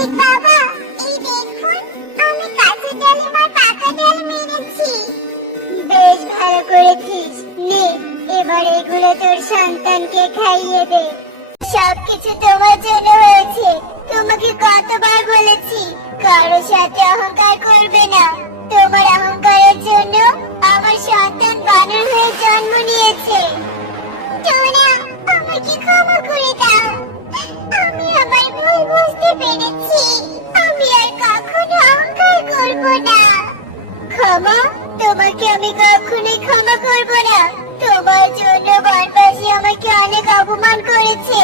তান্ত্রিক বাবা, এই দেখুন, আমি কাঁচা ডালিমার পাকা ডাল মেরেছি। বেশ ভালো করেছিস, নে এবার এগুলো তোর সন্তানকে খাইয়ে দে। সবকিছু তোমার জন্য হয়েছে, তোমাকে কতবার বলেছি কারো সাথে অহংকার করবে না। তোমার অহংকারের জন্য আমার সন্তান বানর হয়ে জন্ম নিয়েছে। টোনা, আমাকে ক্ষমা করে দাও, আমি আমার ভুল বুঝতে পেরেছি, আমি আর কখনো অহংকার করব না। ক্ষমা? তোমাকে আমি কখনোই ক্ষমা করব না। তোমার জন্য বনবাসী আমাকে অনেক অপমান করেছে,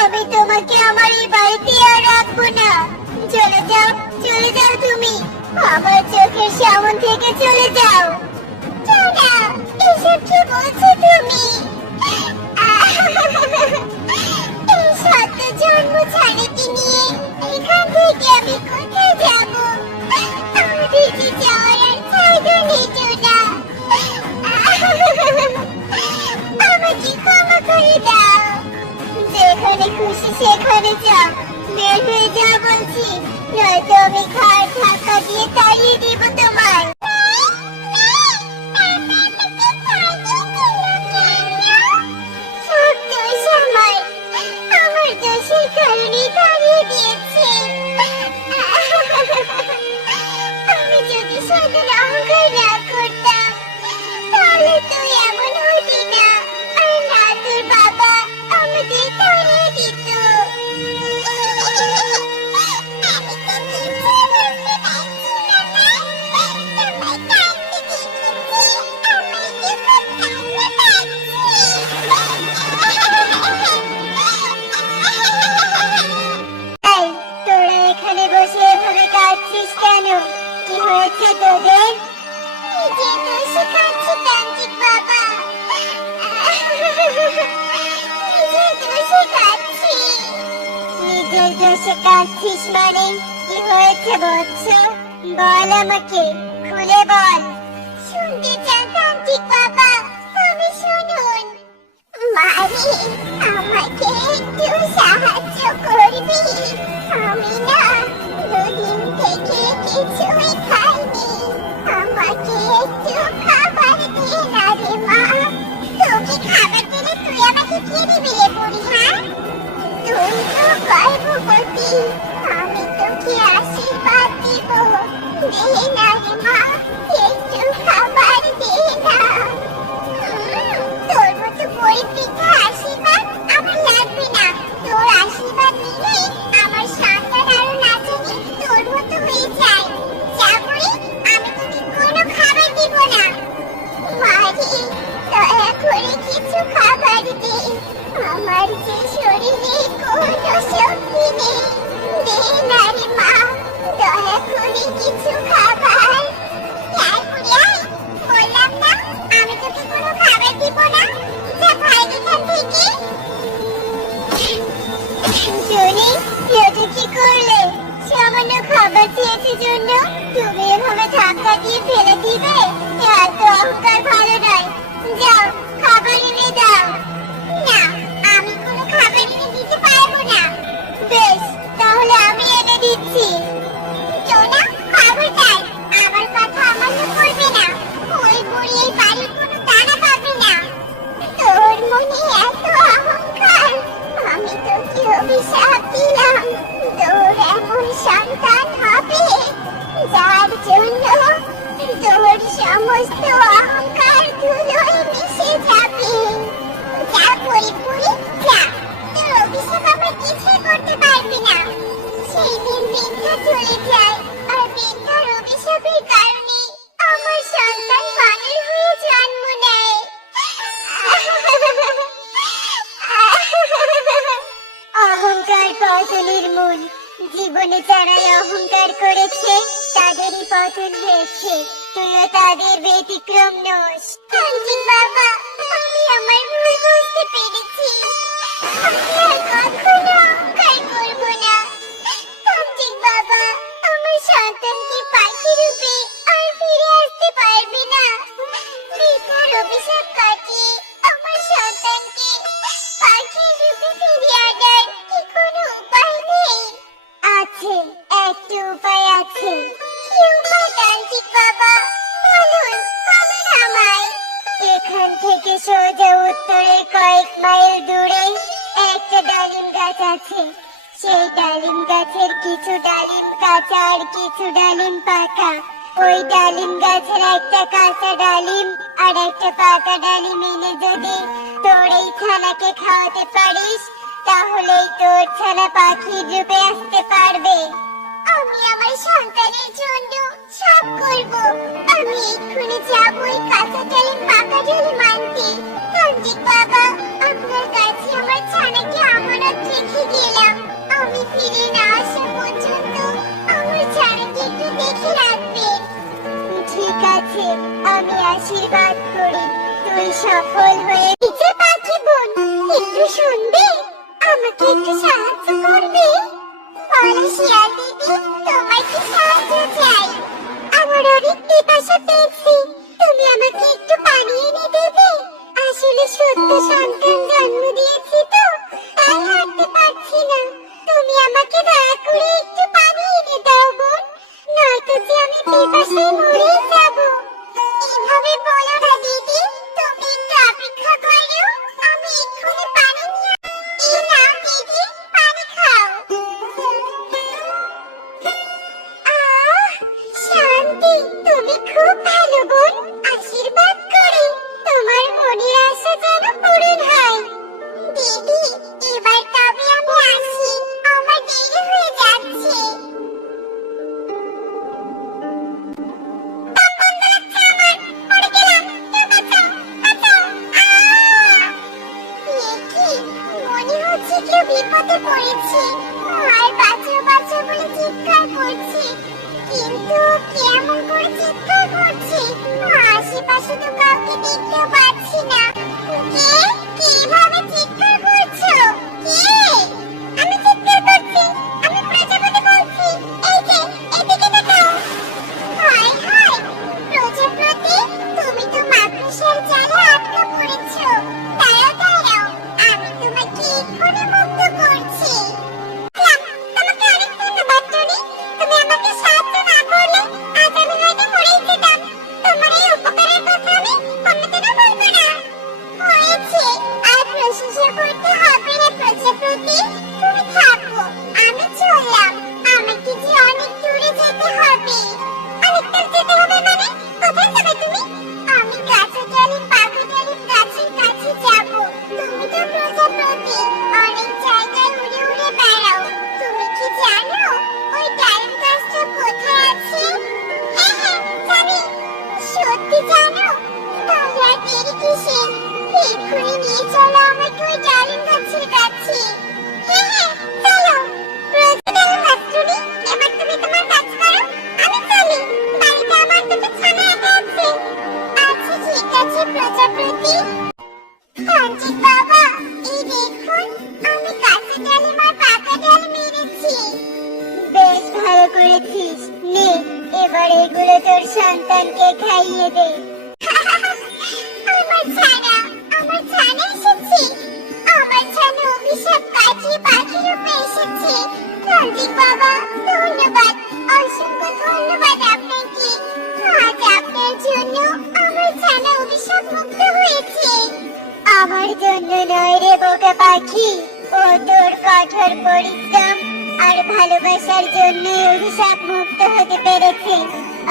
আমি তোমাকে আমার এই বাড়িতে আর রাখবো না। চলে যাও, চলে যাও, তুমি আমার চোখের সামনে থেকে চলে যাও। টোনা, এসব কি বলছো তুমি? এই সদ্য জন্ম ছাড়িকে নিয়ে এখান থেকে আমি কোথায় যাব? আমাদের যে যাওয়ার আর জায়গা নেই, টোনা। আমাকে ক্ষমা করে দাও। যেখানে খুশি সেখানে যাও, বের হয়ে যাও বলছি, নয়তো আমি ঘাড় ধাক্কা দিয়ে তাড়িয়ে দিব তোমায়। সব দোষ আমার, আমার দোষের কারণেই তাড়িয়ে দিয়েছে। আমি যদি সেদিন অহংকার না করতাম, তাহলে তুই এমন হতি না, আর না তোর বাবা আমাদের তাড়িয়ে দিত। আমি তো কিছুই বুঝতে পারছি না, মা। তোমায় কাঁদতে দেখেছি, আমার কি খুব কান্না পাচ্ছে। এই, তোরা এখানে বসে এভাবে কাঁদছিস কেন? কি হয়েছে তোদের? নিজের দোষে কাঁদছি তান্ত্রিক বাবা, নিজের দোষে কাঁদছি। নিজের দোষে কাঁদছিস মানে কি হয়েছে বৎস? বল আমাকে, খুলে বল। শুনতে চান তান্ত্রিক বাবা? তবে শুনুন। মারি, আমাকে একটু সাহায্য করবি? আমি না দুদিন থেকে কিছুই খাইনি, আমাকে একটু খাবার দে না রে মা। তোকে খাবার দিলে তুই আমাকে কি দিবি রে বুড়ি, হ্যাঁ? তুই তো গর্ভবতী, আমি তোকে আশীর্বাদ দিব। দে না রে মা, একটু খাবার দে না। তোর মতো গরিব বৃদ্ধা আশীর্বাদ আমার লাগবে না। তোর আশীর্বাদ নিলে আমার সন্তান আরো না জানি তোর মতো হয়ে যায়। যা বুড়ি, আমি তোকে কোনো খাবার দিব না। মারি, দয়া করে কিছু খাবার দে, আমার যে শরীরে কোনো শক্তি নেই। দে না রে মা, দয়া করে কিছু খাবার। আয় বুড়ি আয়, বললাম না আমি তোকে কোনো খাবার দিব না। যা ভাই এখান থেকে। জনি, এটা কি করলে? সামান্য খাবার চেয়েছে জন্য তুমি এভাবে ধাক্কা দিয়ে ফেলে দিবে? এত অহংকার ভালো নয়। যাও, খাবার এনে দাও। না, আমি কোনো খাবার এনে দিতে পারবো না। বেশ, তাহলে আমি এনে দিচ্ছি। টোনা, খবরদার আমার কথা অমান্য করবে না। ওই বুড়ি এই বাড়ির কোনো দানা পাবে না। তোর মনে এত অহংকার, আমি তোকে অভিশাপ দিলাম, তোর এমন সন্তান হবে যার জন্য তোর সমস্ত অহংকার ধুলোয় মিশে যাবে। যা গরিব বুড়ি, যা, তোর অভিশাপ আমার কিছুই করতে পারবে না। সেই দিন বৃদ্ধা চলে যায়, আর বৃদ্ধার অভিশাপের কারণে আমার সন্তান বানর হয়ে জন্ম নেয়। অহংকার পতনের মূল। জীবনে যারা অহংকার করেছে তাদেরই পতন হয়েছে। তুইও তাদের ব্যতিক্রম নস। তান্ত্রিক বাবা, আমি আমার ভুল বুঝতে পেরেছি, আমি আর কখনো অহংকার করব না। তান্ত্রিক বাবা, আমার সন্তানকে পাখি রূপে আর ফিরে আসতে পারবে না। বৃদ্ধার অভিশাপ কাটিয়ে আমার সন্তানকে পাখির রূপে ফিরিয়ে আনার কি কোনো উপায় নেই? আছে, আছে, একটা উপায় আছে। কি উপায় তান্ত্রিক বাবা? বলুন, বলুন আমায়। এখান থেকে সোজা উত্তরে কয়েক মাইল দূরে একটা ডালিম গাছ আছে। সেই ডালিম গাছের কিছু ডালিম কাঁচা আর কিছু ডালিম পাকা। ওই ডালিম গাছের একটা কাঁচা ডালিম আর একটা পাকা ডালিম এনে যদি তোর এই ছানাকে খাওয়াতে পারিস, তাহলেই তোর ছানা পাখির রূপে আসতে পারবে। আমি আমার সন্তানের জন্য সব করব। আমি এক্ষুনি যাব ওই কাঁচা ডালিম পাকা ডালিম আনতে। তান্ত্রিক বাবা, আপনার কাছে আমার ছানাকে আমানত রেখে গেলাম। আমি ফিরে না আসা পর্যন্ত আমার ছানাকে একটু দেখে রাখবেন। ঠিক আছে, আমি আশীর্বাদ করি তুই সফল হয়ে। নিচে পাখি বোন, একটু শুনবে? আমাকে একটু সাহায্য করবে? বলো শিয়াল দিদি, তোমার কি সাহায্য চাই? আমার অনেক পিপাসা পেয়েছে, তুমি আমাকে একটু পানি এনে দেবে? আসলে সত্য সন্তান জন্ম দিয়েছি তো, তাই হাঁটতে পারছি না। তুমি আমাকে দয়া করে একটু পানি এনে দাও বোন, নয়তো যে আমি পিপাসায় মরে যাব। এভাবে বলো না দিদি, তুমি একটু অপেক্ষা করো, আমি এক্ষুনি পানি নিয়ে। এই নাও দিদি, পানি খাও। শান্তি, তুমি খুব ভালো বোন। আশীর্বাদ করি তোমার মনের আশা যেন পূরণ হয়। দিদি, এবার তবে আমি আসি, আমার দেরি হয়ে যাচ্ছে। মনে হচ্ছে কেউ বিপদে পড়েছে, আর বাঁচাও বাঁচাও বলে চিৎকার করছে। কিন্তু কেমন করে চিৎকার করছে? আশেপাশে তো কাউকে দেখতেও পাচ্ছি না। কে? কিভাবে চিৎকার করছো? কে? আমি চিৎকার করছি, আমি প্রজাপতি বলছি। এই যে, এদিকে তাকাও। হায় হায়, প্রজাপতি, তুমি তো মাকড়সার জালে আটকা পড়েছো। দাঁড়াও দাঁড়াও, আমি তোমাকে এক্ষুনি মুক্ত করছি। তোমাকে অনেক ধন্যবাদ টনি, তুমি আমাকে সাহায্য না করলে আজ আমি হয়তো মরেই যেতাম। তোমার এই উপকারের কথা আমি কোনোদিনও ভুলবো না। হয়েছে, আর প্রশংসা করতে হবে না প্রজাপতি, তুমি থাকো, আমি চললাম। আমাকে যে অনেক দূরে যেতে হবে। অনেক দূর যেতে হবে মানে? কোথায় যাবে তুমি? আমি কাঁচা ডালিম পাকা ডালিম গাছের কাছে যাব। তুমি তো প্রজাপতি, অনেক জায়গায় উড়ে উড়ে বেড়াও। তুমি কি জানো ওই ডালিম গাছটা কোথায় আছে? হ্যাঁ হ্যাঁ, জানি। সত্যি জানো? তাহলে আর দেরি কিসের? এক্ষুনি নিয়ে চলো আমাকে ওই ডালিম গাছের কাছে। হ্যাঁ হ্যাঁ, চলো। ডালিম গাছ টুনি, এবার তুমি তোমার কাজ করো, আমি চলি। বাড়িতে আমার দুটো ছানা আছে। আচ্ছা ঠিক আছে প্রজাপতি। তান্ত্রিক বাবা, এই দেখুন, আমি কাঁচা ডালিম আর পাকা ডালিম এনেছি। বেশ ভালো করেছিস, নে এবার এগুলো তোর সন্তানকে খাইয়ে দে। আমার ছানা, আমার ছানা এসেছে। আমার ছানা অভিশাপ কাটিয়ে পাখি রূপে এসেছে। তান্ত্রিক বাবা, ধন্যবাদ, অসংখ্য ধন্যবাদ আপনাকে। আজ আপনার জন্য আমার ছানা অভিশাপ মুক্ত হয়েছে। আমার জন্য নয় রে বোকা পাখি, ও তোর কঠোর পরিশ্রম আর ভালোবাসার জন্য অভিশাপ মুক্ত হতে পেরেছে।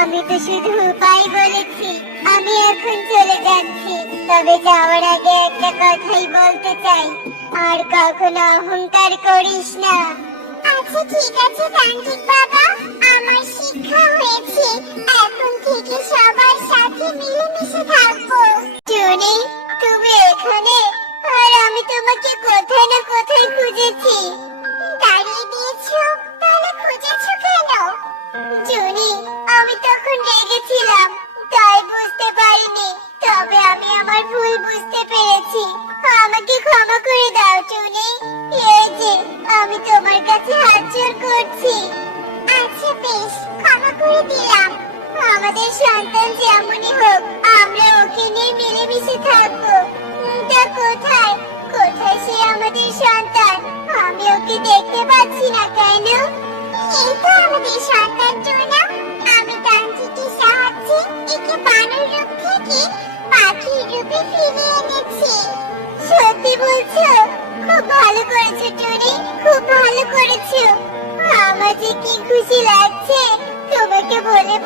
আমি তো শুধু উপায় বলেছি। আমি এখন চলে যাচ্ছি, তবে যাওয়ার আগে একটা কথাই বলতে চাই, আর কখনো অহংকার করিস না। আচ্ছা ঠিক আছে তান্ত্রিক বাবা, আমার শিক্ষা হয়েছে। এখন থেকে সবার সাথে মিলেমিশে থাকবো। টনি, তুমি এখানে? আর আমি তোমাকে কোথায় না কোথায় খুঁজেছি। দাঁড়িয়ে দিয়েছো, তাহলে খুঁজেছো কেন? টনি, আমি তখন রেগেছিলাম, তাই বুঝতে পারিনি। তবে আমি আমার ভুল বুঝতে পেরেছি। আমাকে ক্ষমা করে দাও টনি। এই যে, আমি তোমার কাছে হাত জোড় করছি। আচ্ছা বেশ, ক্ষমা করে দিলাম। আমাদের সন্তান যেমনই হোক, আমরা ওকে নিয়ে মিলেমিশে থাকবো। তা কোথায় কোথায় সে আমাদের সন্তান? আমি ওকে দেখতে পাচ্ছি না কেন? এই তো আমাদের সরকার টোনা। আমি তান্ত্রিকের সাহায্যে একে বানর রূপ থেকে পাখির রূপে ফিরিয়ে এনেছি। সত্যি বলছো? খুব ভালো করেছো টুনি, খুব ভালো করেছো। আমার যে কি খুশি লাগছে তোমাকে বলে